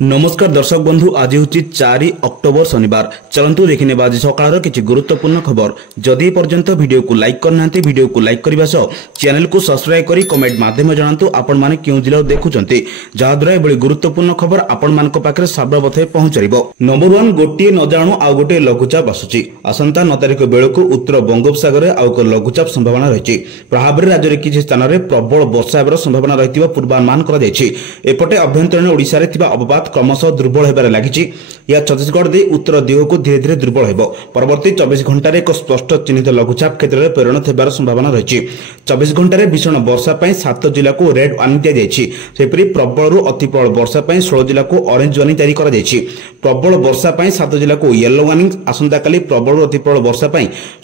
नमस्कार दर्शक बंधु आज हूँ 4 अक्टोबर शनिवार। चलतु देखने आज सकाळ किसी गुरुत्वपूर्ण खबर। जदि पर्यंत वीडियो को लाइक करना वीडियो को लाइक करने सह चैनल को सब्सक्राइब करी कमेंट माध्यम जनातु आपण माने क्यों जिला देखुंत जहाद्वारा एभली गुरुत्वपूर्ण खबर आपण मान पाखे सर्वप्रथमे पहुंच। नंबर 1 गोटे न जाणु आ गोटे लघुचाप आसुची। आसंता 9 तारिख बेलू उत्तर बंगोपसागर आउ लघुचाप संभावना रही। प्रभाव में राज्य किसी स्थान में प्रबल वर्षा हेबार संभावना रही पूर्वानुमान एपटे अभ्यंतरीण ओडिशा रे थिबा अवपात क्रमशः दुर्बल होबार लागिछि। या छत्तीसगढ़ दे उत्तर दिग को धीरे धीरे दुर्बल हेबो। परवर्ती 24 घंटा एक स्पष्ट चिन्हित लघुचाप क्षेत्र में परिणत होबार संभावना रही। 24 घंटा भीषण वर्षा 7 जिला को रेड वार्निंग दि जाइछि। सेपरि प्रबल अति प्रबल वर्षा 16 जिला को ऑरेंज वार्निंग जारी करा जाइछि। प्रबल वर्षा 7 जिला को येलो वार्निंग। आसंता काली प्रबल अति प्रबल वर्षा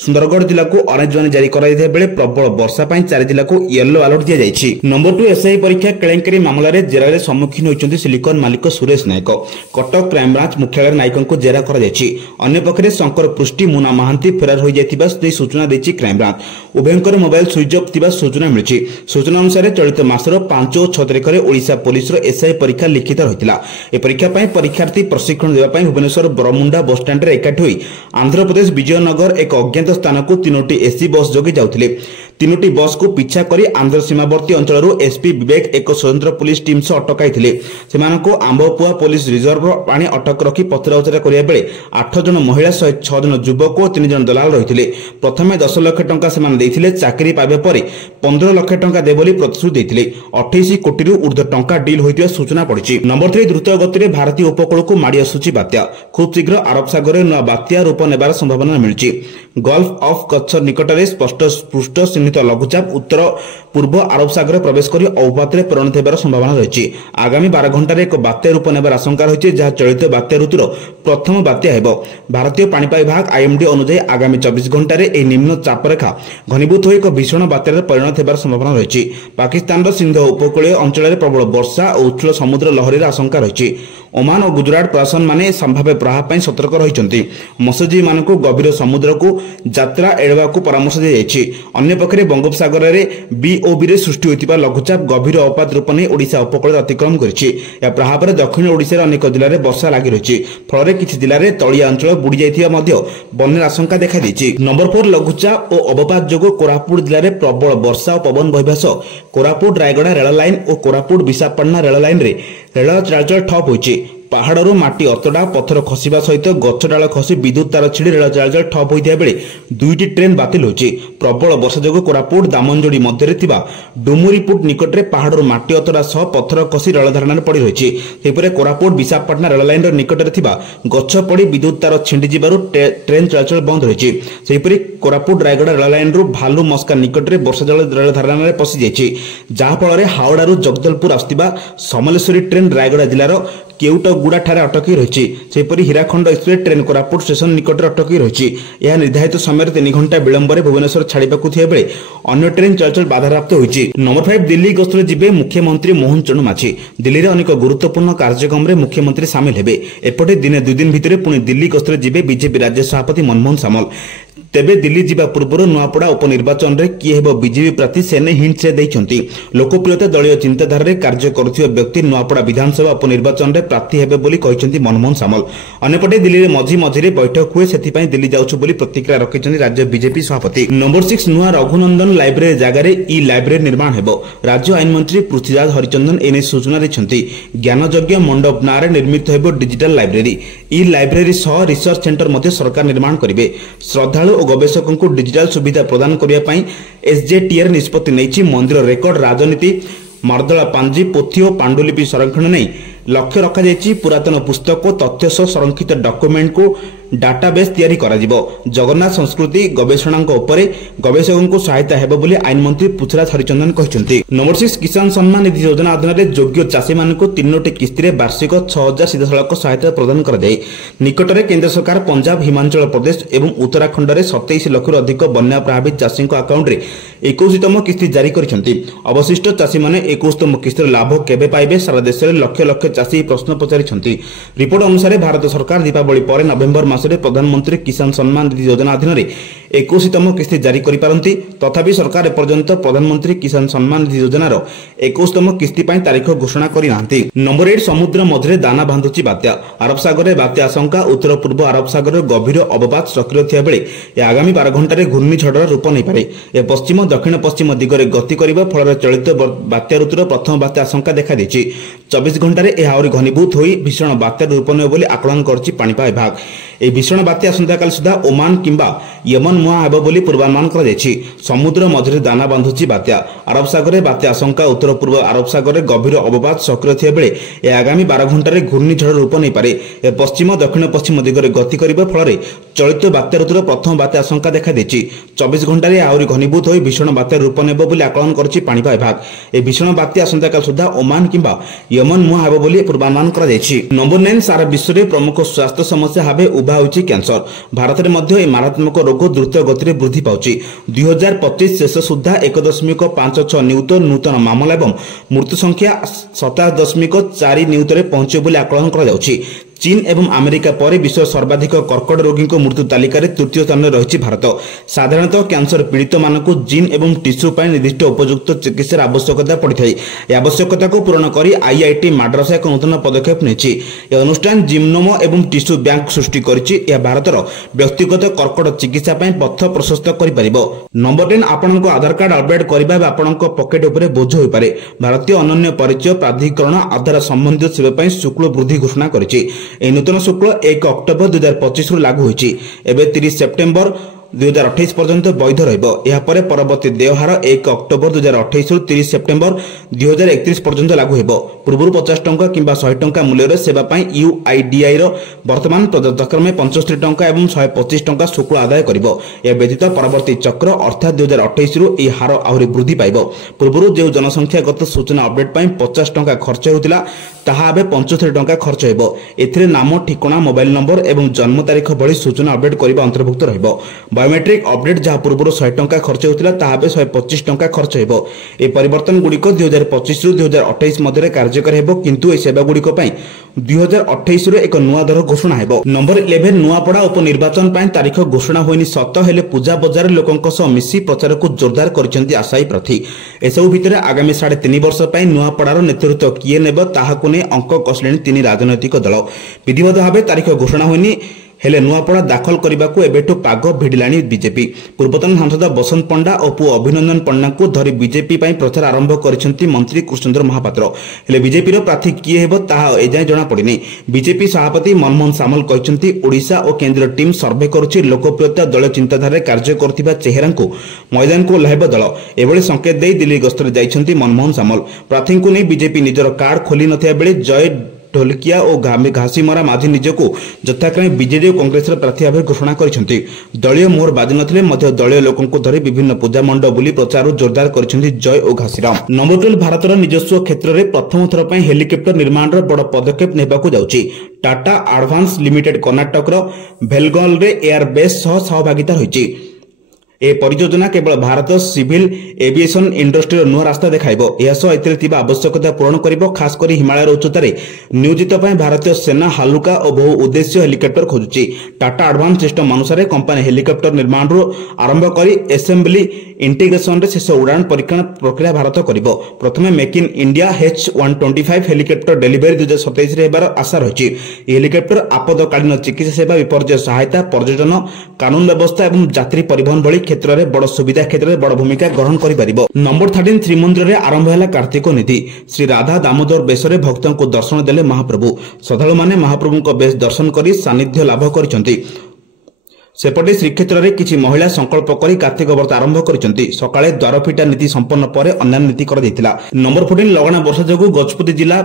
सुंदरगढ़ जिला को ऑरेंज वार्निंग जारी करा जाय बेले प्रबल वर्षा 4 जिला को येलो अलर्ट दि जाइछि। नंबर 2 एसआई परीक्षा केलेंकारी मामला रे जेरा सम्मुखीन होइछन्ति सिलिकॉन मालिक सुरेश नायक। कटक क्राइमब्रांच मुख्यालय नायकों को जेरा करा जायछि। अन्य पक्षरे शंकर पृष्टि मुना महांती फेरार हो जायतिबा सूचना देछि क्राइमब्रांच। उभयंकर मोबाइल स्विच ऑफ थिबा सूचना मिलिछि। सूचना अनुसार चलित मासर 5 और 6 तारिख रे ओडिशा पुलिस रो एसआई परीक्षा लिखित रहितला। ए परीक्षा पई परीक्षार्थी प्रशिक्षण देबा पई भुवनेश्वर बरमुंडा बस स्टैंड रे एकाठी होई आंध्र प्रदेश विजयनगर एक अज्ञात स्थान को 3टी एसी बस जोगी जाउथिले। 3टी बस को पिछा करी आंध्र सीमावर्ती अंचल एसपी विवेक एक स्वतंत्र पुलिस टीम से अटकाई आंबपुआ पुलिस रिजर्व पानी अटक रखी पचराउचरा करिया बेले 8 जन महिला 106 जन युवक और 3 जन दलाल रही। प्रथमे 10 लाख टंका सेमान देथिले। चाकरी पाइबा परे 15 लाख टंका दे बोली प्रतिश्रुति देथिले। 28 कोटी ऊर्ध्व टंका डील होइतिबा सूचना पड़िछि। नंबर 3 द्रुत गति रे भारतीय उपकूल को माड़ी आसुछि बात्या। खूब शीघ्र अरब सागर नुआ बात्या रूप नेबार संभावना मिलछि। गल्फ ऑफ कच्छ निकटरे स्पष्ट स्पृष्ट चिन्हित लघुचाप उत्तर पूर्व अरब सागर प्रवेश करी अवपात रे परिणत हेबार संभावना रही। आगामी 12 घंटा एक बात्या रूप नेबार आशंका रही जहाँ चलित बात्या ऋतुर प्रथम बात्या हेब। भारतीय पाणीपाग विभाग आईएमडी अनुसार आगामी 24 घंटा रे निम्न चाप रेखा घनीभूत हो एक भीषण बात्यार परिणत हेबार संभावना रही। पाकिस्तान सिंध उपकूलीय अंचल में प्रबल वर्षा और उच्छल समुद्र लहरी आशंका रही। ओमान और गुजरात प्रशासन माने संभाव्य प्रभाव सतर्क रही। मत्स्यजीवी मानक गभीर समुद्र को यात्रा एड़वा को परामर्श दी जाइछि। अन्य पक्षरे बंगोपसागर में बीओबी रे सृष्टि होइतिबा लघुचाप गभीर अवपात रूप नहीं ओडिशा उपकूल अतिक्रम करिछि। या प्रभाव में दक्षिण ओडिशा अनेक जिले में वर्षा लगी रही। फल किसी जिले में तलिया अंचल बुड़ी जाइथिबा बन्यार आशंका देखा देछि। नंबर 4 लघुचाप और अवपात जोगु कोरापुट जिले में प्रबल वर्षा और पवन बहिबा सह कोरापुट रायगड़ा रेल लाइन और कोरापुट विशाखापट्टनम रेल लाइन रे रेल चलाचल ठप होइछि। पहाड़ू माटी अतडा पत्थर खसवा सहित गछ डाल खसी विद्युत तार छिड़ी रेल चलाचल ठप होता बेले 2टी ट्रेन बातिल होछि। प्रबल वर्षा जोगु कोरापुट दामनजोड़ी मध्य डुमुरीपुट निकटरे पहाड़ू माटी अतडा सह पत्थर खसी रेल धारणा पड़ रही। सेपरे कोरापुट विशाखापट्टनम रेल लाइन निकटरे गछ पड़ विद्युत तार छिंडी जिबारु ट्रेन चलाचल बंद रही। सेपरि Koraput Rayagada rail line Bhalumaska निकटरे वर्षा जल रेल धारणा पशि जाइछि। जहाँफल हावड़ारू जगदलपुर आसुथिबा समलेश्वरी ट्रेन रायगड़ा जिलार केउटगुड़ा ठारे अटकी रही। सेपरि Hirakhand express train Koraput station निकट अटकी रही। यह निर्धारित समय 3 घंटा विलंब भुवनेश्वर छाड़ाकू बेले अन्य ट्रेन चलाचल बाधाप्राप्त होइछि। नंबर 5 दिल्ली गस्तर जिबे मुख्यमंत्री मोहन चरण माझी। दिल्ली रे अनेक गुरुत्वपूर्ण कार्यक्रम रे मुख्यमंत्री सामिल हेबे। एपटे दिने 2 दिन भितर पुणी दिल्ली गस्तर जिबे बीजेपी राज्य सभापति मनमोहन सामल। तेबे दिल्ली जीवा पूर्व नुआपड़ा उपनिर्वाचन रे किए हेबो बीजेपी प्रार्थी सेने हिंट से दैछंती। लोकप्रियता दलीय चिंताधारा रे कार्य करुथिबा व्यक्ति नुआपड़ा विधानसभा उपनिर्वाचन रे प्रार्थी हेबे बोली कहिसंती मनमोहन सामल। अन्यपटे दिल्ली रे मझी मझिरे बैठक हुए सेति पई दिल्ली जाउछु बोली प्रतिक्रिया रखिसंती राज्य बीजेपी सभापति। नंबर 6 नुआ रघुनंदन लाइब्रेरी जगार ई लाइब्रेरी निर्माण हेबो। राज्य आईन मंत्री पृथ्वीराज हरिचंदन एने सूचना दैछंती। ज्ञानयज्ञ मंडप नारे निर्मित हेबो डिजिटल लाइब्रेरी। ई लाइब्रेरी सह रिसर्च सेंटर मध्ये सरकार निर्माण करिवे। श्रद्धालु और गवेषकों को डिजिटल सुविधा प्रदान करने एसजेटीआर निष्पत्ति नहीं। मंदिर रेकर्ड राजनीति मर्दला पांजी पोथी और पांडुलिपि संरक्षण नहीं लक्ष्य रखा जायछि। पुरातन पुस्तक और तथ्य सह संरक्षित डॉक्यूमेंट को डाटाबेस तैयारी करा जिवो। जगन्नाथ संस्कृति गवेषणा गवेषकों को सहायता हेबो बोली आईन मंत्री पृथ्वीराज हरिचंदन कहिसंती। नंबर 6 किसान सम्मान निधि योजना अधीन योग्य चाषी मानक 3टी किस्ती रे वार्षिक 6000 सीधासलख सहायता प्रदान कर जाए। निकटरे केंद्र सरकार पंजाब हिमाचल प्रदेश एवं उत्तराखंड रे 27 लाख रु अधिक बन्या प्रभावित चाषी अकाउंट रे 21तम किस्ती जारी करिसंती। अवशिष्ट चाषी माने 21तम किस्तीर लाभ केबे पाइबे सारा देश रे लक्ष लक्ष चाषी प्रश्न पचारिसंती। रिपोर्ट अनुसार भारत सरकार दीपावली पर नवेम्बर मासरे प्रधानमंत्री किसान सम्मान निधि योजना अधीन 21तम किस्ती जारी करिपारंती। तथापि सरकार एपर्यंत प्रधानमंत्री किसान सम्मान निधि योजनार 21तम किस्ती पाई तारीख घोषणा करि नांती। नंबर 8 समुद्र मध्य दाना बांधुची बात्या। अरब सागर में बात्या आशंका। उत्तर पूर्व अरब सागर गभीर अवपात सक्रिय थिया बेले आगामी 12 घंटे घूर्णिझड़र रूप नहीं पारे। पश्चिम दक्षिण पश्चिम दिगरे गति करिबा फल चलित बात्या ऋतुर प्रथम बात्या आशंका देखा देछि। 24 घंटे आहरी घनीभूत होई भीषण बात्या रूप नेब बोली आकलन करछि पाणीपाग विभाग। ए भीषण बात्या आसंताकाल सुधा ओमान किंबा यमन मुहां हेब बोली पूर्वानुमान करा जायछि। समुद्र मध्य दाना बांधुछि बात्या। अरब सागर बात्या आशंका। उत्तर पूर्व अरब सागर गभीर अवपात सक्रिय थिया बेले आगामी 12 घंटे घूर्णिझड़ रूप नहीं पारे। पश्चिम दक्षिण पश्चिम दिगरे गति करिबा फल चलित बात्या ऋतुर प्रथम बात्या आशंका देखा देछि। 24 घंटे आहरी घनीभूत होई भीषण बात्या रूप नेब बोली आकलन करछि पाणीपाग विभाग। ए भीषण बात्या आसंताकाल सुधा ओमान किंबा यमन मुहां हेब बोली पूर्वानुमान करा जायछि। नंबर 9 सारा विश्व में प्रमुख स्वास्थ्य समस्या भावे उभा होछि कैंसर। भारत में मध्य ए मारात्मक रोग द्रुत गति में वृद्धि पाउछि। 2025 शेष सुधा 1.56 नूतन मामला एवं मृत्यु संख्या 27.4 नियुतरे पहुंचे बोली आकलन करा जाउछि। चीन एवं अमेरिका पर विश्व सर्वाधिक कर्कट रोगी मृत्यु तालिकार तृतीय स्थान में रही भारत। साधारणतः कैंसर पीड़ित मानक जीन एवं टिश्यू पर निर्दिष्ट उपयुक्त चिकित्सार आवश्यकता पड़ता है। आवश्यकता को पूरण कर आईआईटी माड्रास एक नूतन पदक्षेप नेछि। यह अनुष्ठान जिनोम एवं टिश्यू बैंक सृष्टि करिछि। यह भारतर व्यक्तिगत कर्कट चिकित्सा पथ प्रशस्त करिपारिबो। नंबर 10 आपणको आधार कार्ड अपडेट करबा आपणको पॉकेट उपरे बोझ होई पारे। भारतीय अनन्य परिचय प्राधिकरण आधार संबंधित सेवा पई शुल्क वृद्धि घोषणा करिछि। ए नूतन शुल्क 1 अक्टोबर 2025 रु लागू होइछि। एबे 30 सेप्टेम्बर 2028 पर्यंत वैध रहिबो। या परे परवर्ती देयहार 1 अक्टोबर 2028 रु 30 सेप्टेम्बर 2031 पर्यंत लागू हेबो। पूर्व 50 टंका किंबा 100 टंका मूल्य सेवा पाई यूआईडीआई रो वर्तमान प्रजातक्रमे 75 टंका एवं 125 टंका शुल्क आदाय करिबो। ए व्यतीत परवर्ती चक्र अर्थात 2028 रु ए हार आहुरी वृद्धि पाइबो। पूर्व जो जनसंख्यागत सूचना अपडेट पाई 50 टंका खर्च होतिला ताहा आबे 75 टंका खर्च हेबो। एथिरे नाम ठिकाना मोबाइल नंबर एवं जन्म तारीख भली सूचना अपडेट करिबा अंतर्भुक्त रहिबो। बायोमेट्रिक अपडेट जहां पूर्व 100 टंका खर्च होतिला ताहा बे 125 टंका खर्च हेबो। ए परिवर्तन गुड़िक 2025 रु 2028 मध्य कार्यकारी हेबो। किंतु ए सेवा गुड़िक पई 2028 रु एक नुआ दर घोषणा हेबो। नंबर 11 नुआपड़ा उपनिर्वाचन पई तारीख घोषणा होइनी सत हेले पूजा बजार लोकंक सह मिसी प्रचार को जोरदार करिसेंती आशायी प्रार्थी। एसबु भितर आगामी 3.5 वर्ष पई नुआपड़ार नेतृत्व किए नेबो ताहाकु ने अंक कसलेनी 3 राजनैतिक दल। विधिवत भावे तारीख घोषणा होइनी हेले नुआपड़ा दाखल करने को एबेठु पाग भिड़िलाणी बीजेपी। पूर्वतन सांसद बसंत पंडा और पुओ अभिनंदन पंडा को धरी बीजेपी पई प्रचार आरंभ करिसेंती मंत्री कृष्णचंद्र महापात्र। हेले बीजेपी रो प्रार्थी किए हेबो ताहा एजाय जणा पड़िनी। बीजेपी सभापति मनमोहन सामल कहिसेंती ओडिशा और केंद्र टीम सर्वे करुछि लोकप्रियता दल चिंताधारा कार्य करथिबा चेहरा को मैदान को लहेब दल। एभली संकेत दे दिल्ली गस्तरे जाइसेंती मनमोहन सामल। प्रार्थी को नहीं बीजेपी निजर कार्ड खोली नथिया बेले जय ढोलकिया और घासीमरा माझी निजको यथाक्रमे बीजेडी और कांग्रेस प्रार्थी भाव घोषणा करिसेंती। दलीय मोहर बाजी नथिले मध्य दलीय लोकंको धरी विभिन्न पूजा मंडप बुली प्रचार जोरदार करिसेंती जय और घासीराम। नंबर 12 भारतर निजस्व क्षेत्र में प्रथम थर पई हेलिकॉप्टर निर्माण बड़ पदक्षेप नेबाकू जाउची। टाटा एडवांस लिमिटेड कर्नाटक भेलगल रे एयरबेस सह सहभागिता होईची। ए परियोजना केवल भारत सिविल एविएशन इंडस्ट्री नुआ रास्ता देखाइबो। एसो एतिरे आवश्यकता पूरण करिबो। खास करी हिमालय उच्चतारे नियोजित पई भारतीय सेना हालुका और बहु उद्देश्य हेलिकॉप्टर खोजुची। टाटा एडवांस सिस्टम अनुसार कंपनी हेलिकॉप्टर निर्माण रो आरंभ करी असेंबली इंटीग्रेशन रे शेष उड़ान परीक्षण प्रक्रिया भारत करिबो। प्रथमे make in India H125 helicopter delivery 2027 रे हेबार आशा रहिछि। ए हेलिकॉप्टर आपदकालीन चिकित्सा सेवा विपर्यय सहायता पर्यटन कानून व्यवस्था एवं यात्री परिवहन भली क्षेत्र में बड़ सुविधा क्षेत्र में बड़ भूमिका ग्रहण करिपारिबो। नंबर 13 श्रीमंदिर में आरंभ है कार्तिक निधि। श्री राधा दामोदर बेशरे भक्तों को दर्शन देले महाप्रभु। श्रद्धालु माने महाप्रभु को बेश दर्शन करी सानिध्य लाभ करिसेंती। सेपटे श्रीक्षेत्र में किसी महिला संकल्प करी कार्तिक व्रत आरंभ करिसेंती। सकाळे द्वारफिटा नीति संपन्न पर अन्य नीति कर दैथिला। नंबर 14 लगना वर्षा जोगु गजपति जिला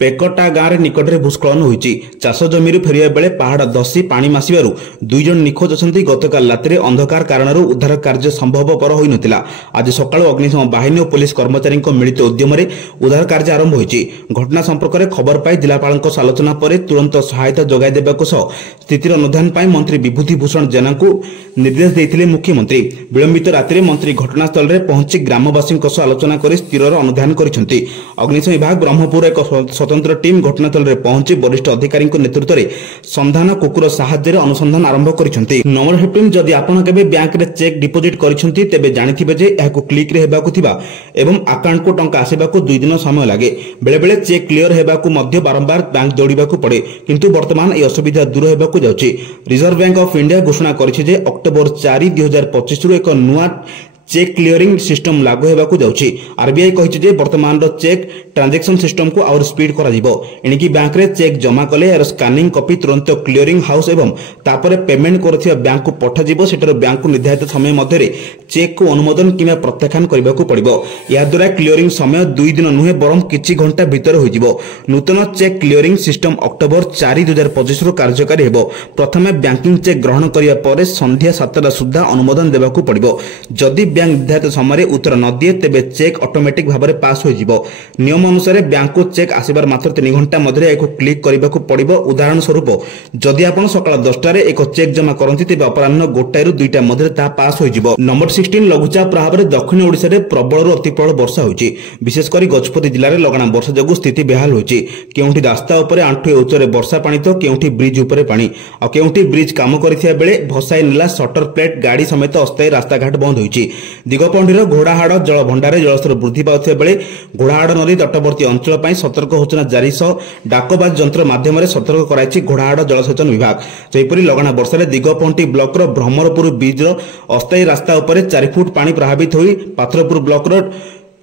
पेकटा गाँव निकट में भूस्खलन होइछि। चाष जमी फेरिया बेले पहाड़ धसी पानी मासिबारु 2 जन निखोज अछंती। गतकाल राति अंधकार कारण उद्धार कार्य संभवपर होई नथिला। आज सकाळु अग्निशम बाहिनी और पुलिस कर्मचारी मिलित उद्यम उद्धार कार्य आरंभ होइछि। घटना संपर्क में खबर पाई जिलापाल आलोचना पर तुरंत सहायता जोगाई देबाक सह स्थितिर अनुधान पाई मंत्री विभूति भूषण जेना को निर्देश देथिले मुख्यमंत्री। विलंबित राति मंत्री घटनास्थल में पहुंची ग्रामवासी आलोचना कर स्थिर अनुधान करिसेंती। अग्निशम विभाग ब्रह्मपुर एक स्वतंत्र टीम घटनास्थल में पहुंची वरिष्ठ अधिकारी नेतृत्व में संधान कुकुर साहाय्य अनुसंधान आरंभ करिसेंती। नंबर 15 जदि आपण केबे बैंक रे चेक डिपोजिट करिसेंती तेबे जानिथिबे जे एहाकु क्लिक रे हेबाकु थिबा एवं अकाउंट को टंका आसीबाकु 2 दिन समय लागे। बेले बेले चेक क्लियर हेबाकु मध्य बारंबार बैंक दौड़ाकू पड़े, किंतु वर्तमान यह असुविधा दूर हेबाकु जाउछि। रिजर्व बैंक ऑफ इंडिया घोषणा करिछि जे अक्टोबर 4 2025 रु एक नुआ चेक क्लियरिंग सिस्टम लागू हेबाकु जाउछि। आरबीआई कहिछि जे वर्तमान रो चेक ट्रांजैक्शन सिस्टम को और स्पीड करा जिवो। एनिकी बैंक रे चेक जमा कले यार स्कैनिंग कॉपी तुरंत क्लियरिंग हाउस एवं तापरे पेमेंट करथिबा बैंक को पठा जिवो। सेटर बैंक को निर्धारित समय मध्य रे चेक को अनुमोदन किबा प्रत्याख्यान करबाकू पड़िबो। या द्वारा क्लियरिंग समय 2 दिन नुहे बरम किछि घंटा भीतर होई जिवो। नूतन चेक क्लियरिंग सिस्टम अक्टोबर 4 2025 रु कार्यकारी हेबो। प्रथमे बैंकिंग चेक ग्रहण करिया परे संध्या 7टा सुद्धा अनुमोदन देबाकू पड़िबो। जदि बैंक निर्धारित समय उत्तर न दिए तेबे चेक ऑटोमेटिक भाव में पास हो जिवो। नियम अनुसार बैंक को चेक आसीबार मात्र 3 घंटा मध्य एक क्लिक करबाकू पड़िबो। उदाहरण स्वरूप जदि आपण सकाळ 10टा रे एक चेक जमा करंती तेबे अपराह्न 1टा रु 2टा मध्य ता पास हो जिवो। नंबर 16 लघुचाप प्रभाव में दक्षिण ओडिशा रे प्रबल अति प्रबल वर्षा होइछि। विशेष करी गजपति जिल्ला रे लगाण वर्षा जगु स्थिति बेहाल होइछि। केउंठी रास्ता ऊपर आंठु उच्चरे वर्षा पानी तो केउंठी ब्रिज ऊपर पानी आ केउंठी ब्रिज काम करिथिया बेले भसाई नेला शटर प्लेट गाड़ी समेत अस्थायी रास्ता घाट बंद होइछि। दिगपंडीर घोड़ाहाड़ जल भंडार जलस्तर वृद्धि पाउथिबा बेले घोड़ाहाड़ नदी तटवर्ती अंचल पर सतर्क सूचना जारी सह डाकबाज यंत्र माध्यम सतर्क कराई घोड़ाहाड़ जलसेचन विभाग। सेहीपरि लगाण वर्षा दिगपंडी ब्लॉक ब्रह्मरपुर ब्रिज अस्थायी रास्ता उपर 4 फुट पानी प्रभावित होई पात्रपुर ब्लॉक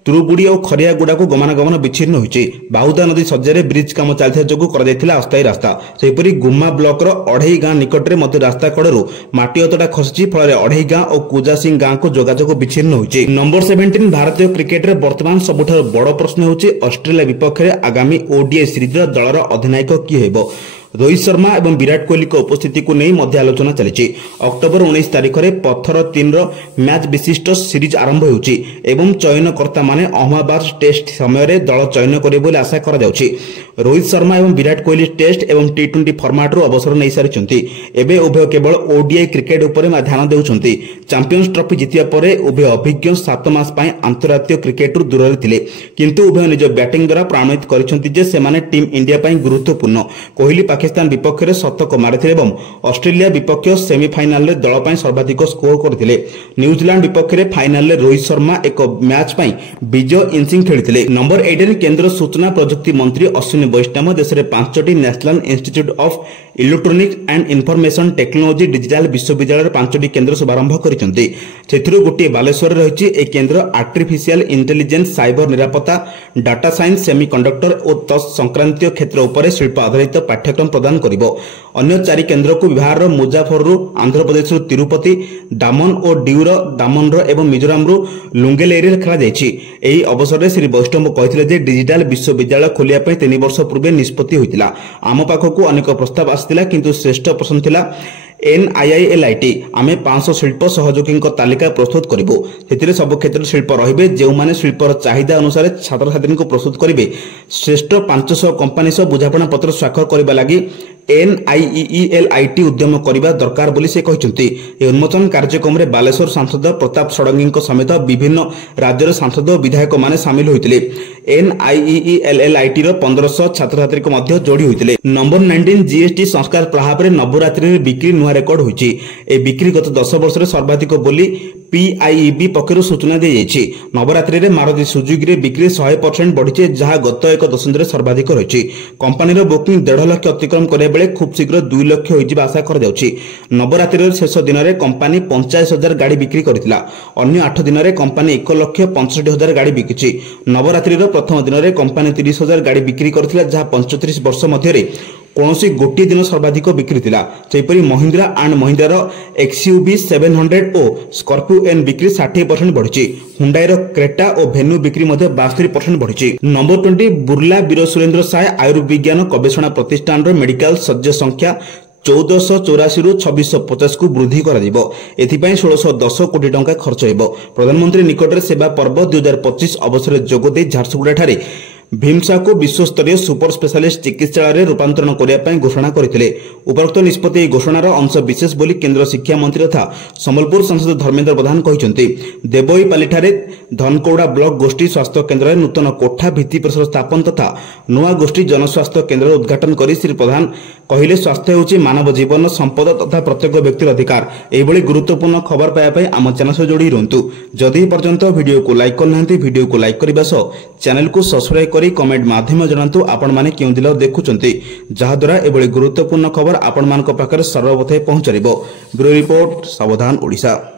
तुरुबुड़ी और खरियागुड़ा को गमनागमन विच्छिन्न होइछि। बाहुदा नदी सज्जारे ब्रिज काम चलता जोगु कर जायथिला अस्थायी रास्ता। सेहीपरि गुम्मा ब्लॉक अढ़ई गाँ निकट में मध्य रास्ता कड़ू माटी अतटा खसी फल अढ़ई गाँ और कुजासिंह गाँ को जोगाजोग विच्छिन्न होइछि। नंबर 17 भारतीय क्रिकेट रे वर्तमान सबुठार बड़ प्रश्न होछि ऑस्ट्रेलिया विपक्ष में आगामी ओडीआई सीरीज दलर अधिनायक किए हेबो। रोहित शर्मा और विराट कोहली को उपस्थिति को नहीं मध्य आलोचना चली। अक्टोबर 19 तारिख में पत्थर 3 मैच विशिष्ट सीरीज आरंभ होउछि एवं चयनकर्ता माने अहमदाबाद टेस्ट समय दल चयन करेंगे बोली आशा करा जाउछि। रोहित शर्मा और विराट कोहली टेस्ट एवं टी20 फर्माट अवसर नहीं सारी। एबे उभय केवल ओडीआई क्रिकेट उपर ध्यान देउछन्ति। चैंपियंस ट्रॉफी जितिया परे उभय अभिज्ञ 7 मास पई अंतर्राष्ट्रीय क्रिकेट रु दूर थिले, किंतु उभय निज बैटिंग द्वारा प्रमाणित करिसन्ति जे सेमाने टीम इंडिया पई गुरुत्वपूर्ण। कोहली पाकिस्तान विपक्ष में शतक मारिथिले एवं ऑस्ट्रेलिया विपक्ष सेमीफाइनाल रे दल पई सर्वाधिक स्कोर करथिले। न्यूजीलैंड विपक्ष में फाइनाल रे रोहित शर्मा एक मैच पई विजय इनिंग्स खेलिथिले। नंबर 18 केंद्र सूचना प्रजुक्ति मंत्री अश्विनी वैष्णव देश में 5टी national institute of electronics and information technology digital विश्वविद्यालय 5टी केंद्र शुभारंभ करिसन्ति। सेथिरु गोटे बालेश्वर रहिछि। ए केंद्र आर्टिफिशियल इंटेलिजेंस साइबर निरापत्ता डाटा साइंस सेमीकंडक्टर और तत्संक्रांतीय क्षेत्र उपर शिल्प आधारित पाठ्यक्रम प्रदान करिवो। अन्य 4 केंद्र को बिहार मुजाफरपुर, आंध्र प्रदेश तिरुपति, दामन और डियूर दामन एवं मिजोराम लुंगेलेरी खेला जायछि। एही अवसर में श्री वैष्णव कहथिले जे डिजिटल विश्वविद्यालय खोलिया पई 3 वर्ष पूर्व निष्पत्ति होइतिला। आम पाखकु अनेक प्रस्ताव आसितिला, किंतु श्रेष्ठ पसंद थिला NIILIT। आमे 500 शिल्प सहयोगी तालिका प्रस्तुत करिवो। सेतिरे सब क्षेत्र शिल्प रहिबे जेउ माने शिल्पर चाहिदा अनुसार छात्र छात्री को प्रस्तुत करिवे। श्रेष्ठ 500 कंपनी सह बुझापना पत्र स्वाक्षर करबा लागि NIILIT उद्यम करबा दरकार बोली से कहिसंती। ए उन्मोचन कार्यक्रम रे बालेश्वर सांसद प्रताप षडंगी समेत विभिन्न राज्यर सांसद और विधायक माने शामिल होइतिले। NIILIT रो 1500 छात्र छात्री को मध्य जोड़ी होइतिले। नंबर 19 जीएसटी संस्कार प्रभाव रे नवरात्रि रे बिक्री नुआ रेकर्ड होइछि। ए बिक्री गत 10 वर्ष रे सर्वाधिक बोली PIEB पक्षरु सूचना दी जाइछि। नवरात्रि रे मारुति सुजुकी रे बिक्री 100% बढ़िछि, जहां गत एक दशंधि रे सर्वाधिक रहिछि। कंपनी रो बुकिंग 1.5 लाख अतिक्रम करे बेले खूब शीघ्र 2 लाख होइजिबा आशा कर जाउछि। नवरात्रि रे शेष दिन रे कंपनी 85,000 गाड़ी बिक्री करथिला। अन्य 8 दिन रे कंपनी 1,65,000 गाड़ी बिकिछि। नवरात्रि रो प्रथम दिन रे कंपनी 30,000 गाड़ी बिक्री करथिला, जहां 35 वर्ष मध्य रे कौनसी गोटे दिन सर्वाधिक बिक्री थिला। सेहीपरि महिंद्रा एंड महिंद्रा XUV 700 और स्कॉर्पियो एन बिक्री 60% बढ़िछि। हुंडई रो क्रेटा और भेन्यू बिक्री मध्ये 62% बढ़िछि। नंबर 20 बुर्ला वीर सुरेंद्र साय आयुर्विज्ञान गवेषणा प्रतिष्ठान रो मेडिकल सज्ज संख्या 1484 रु 2650 को वृद्धि करा जिवो। एथिपई 1610 कोटी टंका खर्च हेबो। प्रधानमंत्री निकटरे सेवा पर्व 2025 अवसर जोगदे झारसुगुड़ा ठारे भीमसा को विश्वस्तरीय सुपर स्पेशलिस्ट चिकित्सालय रूपांतरण करने घोषणा करते। उपरोक्त निष्पत्ति घोषणार अंश विशेष बोली केंद्र शिक्षा मंत्री तथा संबलपुर सांसद धर्मेंद्र प्रधान कहते। देवईपाली धनकौड़ा ब्लॉक गोष्ठी स्वास्थ्य केन्द्र में नूतन कोठा भित्तिप्रस्तर स्थापन तथा नुआ गोष्ठी जनस्वास्थ्य केन्द्र उद्घाटन कर श्री प्रधान कहले स्वास्थ्य होची मानव जीवन संपद तथा प्रत्येक व्यक्तिर अधिकार। एभली गुरुत्वपूर्ण खबर पाइबा आम चैनल से जोड़ी रुहतु। जदि पर्यंत वीडियो को लाइक करना वीडियो को लाइक करने सह चैनल को सब्सक्राइब करी कमेंट माध्यम जनातु आपण माने केउ जिला देखुचंती जहाद्वारा एभली गुरुत्वपूर्ण खबर आपण मानक पाखरे सर्वप्रथम पहुंचरिबो। ब्यूरो रिपोर्ट सावधान ओडिशा।